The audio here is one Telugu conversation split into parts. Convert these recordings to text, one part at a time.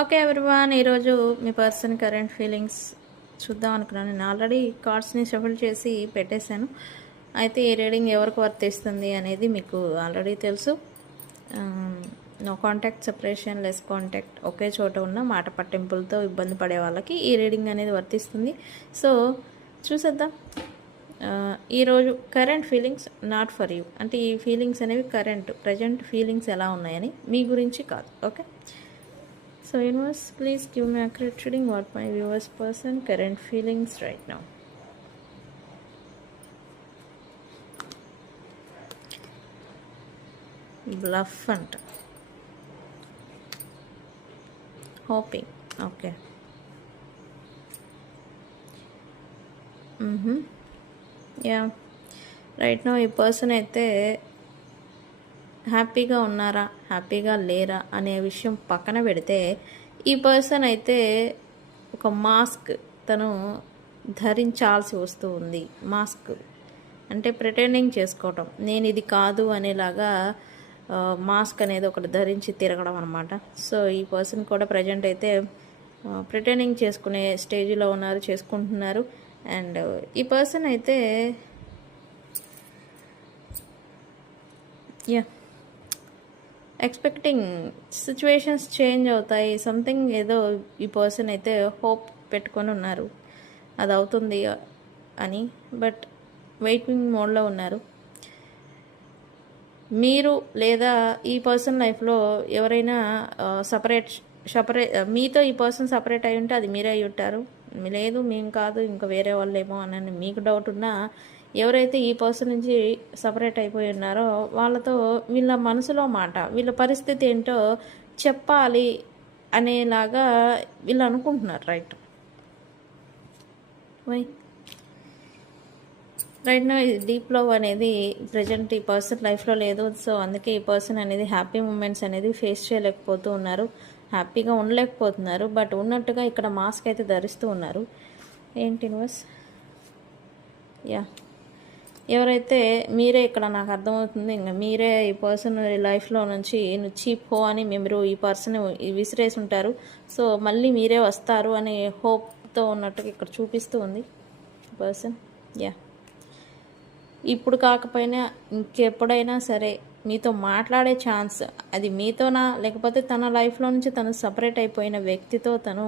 ఓకే ఎవ్రీవన్, ఈరోజు మీ పర్సన్ కరెంట్ ఫీలింగ్స్ చూద్దాం అనుకున్నాను. నేను ఆల్రెడీ కార్డ్స్ని షఫుల్ చేసి పెట్టేశాను. అయితే ఈ రీడింగ్ ఎవరికి వర్తిస్తుంది అనేది మీకు ఆల్రెడీ తెలుసు. No contact, separation, less contact, ఒకే చోట ఉన్న మాట పట్టింపులతో ఇబ్బంది పడే వాళ్ళకి ఈ రీడింగ్ అనేది వర్తిస్తుంది. సో చూసేద్దాం. ఈరోజు current feelings not for you, అంటే ఈ ఫీలింగ్స్ అనేవి ప్రజెంట్ ఫీలింగ్స్ ఎలా ఉన్నాయని మీ గురించి కాదు. Okay, so universe, please give me accurate reading what my viewers person current feelings right now. Bluff and hoping. Okay. Yeah, right now ఈ పర్సన్ అయితే హ్యాపీగా ఉన్నారా, హ్యాపీగా లేరా అనే విషయం పక్కన పెడితే, ఈ పర్సన్ అయితే ఒక మాస్క్ తను ధరించాల్సి వస్తూ ఉంది. మాస్క్ అంటే ప్రిటెండింగ్ చేసుకోవటం, నేను ఇది కాదు అనేలాగా మాస్క్ అనేది ఒకటి ధరించి తిరగడం అనమాట. సో ఈ పర్సన్ కూడా ప్రజెంట్ అయితే ప్రిటెండింగ్ చేసుకునే స్టేజ్లో ఉన్నారు, చేసుకుంటున్నారు. అండ్ ఈ పర్సన్ అయితే ఎక్స్పెక్టింగ్ సిచ్యువేషన్స్ చేంజ్ అవుతాయి, సంథింగ్ ఏదో ఈ పర్సన్ అయితే హోప్ పెట్టుకొని ఉన్నారు అది అవుతుంది అని. బట్ వెయిటింగ్ మోడ్లో ఉన్నారు. మీరు లేదా ఈ పర్సన్ లైఫ్లో ఎవరైనా సపరేట్ మీతో ఈ పర్సన్ సపరేట్ అయి ఉంటే అది మీరే అయి ఉంటారు. లేదు మేము కాదు ఇంకా వేరే వాళ్ళేమో అని మీకు డౌట్ ఉన్నా, ఎవరైతే ఈ పర్సన్ నుంచి సపరేట్ అయిపోయి ఉన్నారో వాళ్ళతో వీళ్ళ మనసులో మాట, వీళ్ళ పరిస్థితి ఏంటో చెప్పాలి అనేలాగా వీళ్ళు అనుకుంటున్నారు. రైట్ నో డీప్ లవ్ అనేది ప్రజెంట్ ఈ పర్సన్ లైఫ్లో లేదు. సో అందుకే ఈ పర్సన్ అనేది హ్యాపీ మూమెంట్స్ అనేది ఫేస్ చేయలేకపోతూ ఉన్నారు, హ్యాపీగా ఉండలేకపోతున్నారు. బట్ ఉన్నట్టుగా ఇక్కడ మాస్క్ అయితే ధరిస్తూ ఉన్నారు. ఏంటి యూనివర్స్? ఎవరైతే మీరే ఇక్కడ నాకు అర్థమవుతుంది, ఇంకా మీరే ఈ పర్సన్ లైఫ్లో నుంచి నువ్వు చీప్ హో అని మీరు ఈ పర్సన్ విసిరేసి ఉంటారు. సో మళ్ళీ మీరే వస్తారు అనే హోప్తో ఉన్నట్టుగా ఇక్కడ చూపిస్తూ ఉంది పర్సన్. ఇప్పుడు కాకపోయినా ఇంకెప్పుడైనా సరే మీతో మాట్లాడే ఛాన్స్, అది మీతోనా లేకపోతే తన లైఫ్లో నుంచి తను సపరేట్ అయిపోయిన వ్యక్తితో తను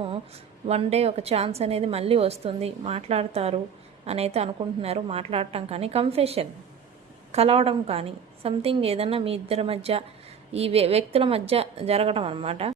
వన్ డే ఒక ఛాన్స్ అనేది మళ్ళీ వస్తుంది, మాట్లాడతారు అని అయితే అనుకుంటున్నారు. మాట్లాడటం కానీ, కన్ఫెషన్, కలవడం కానీ, సంథింగ్ ఏదన్నా మీ ఇద్దరి మధ్య ఈ వ్యక్తుల మధ్య జరగడం అనమాట.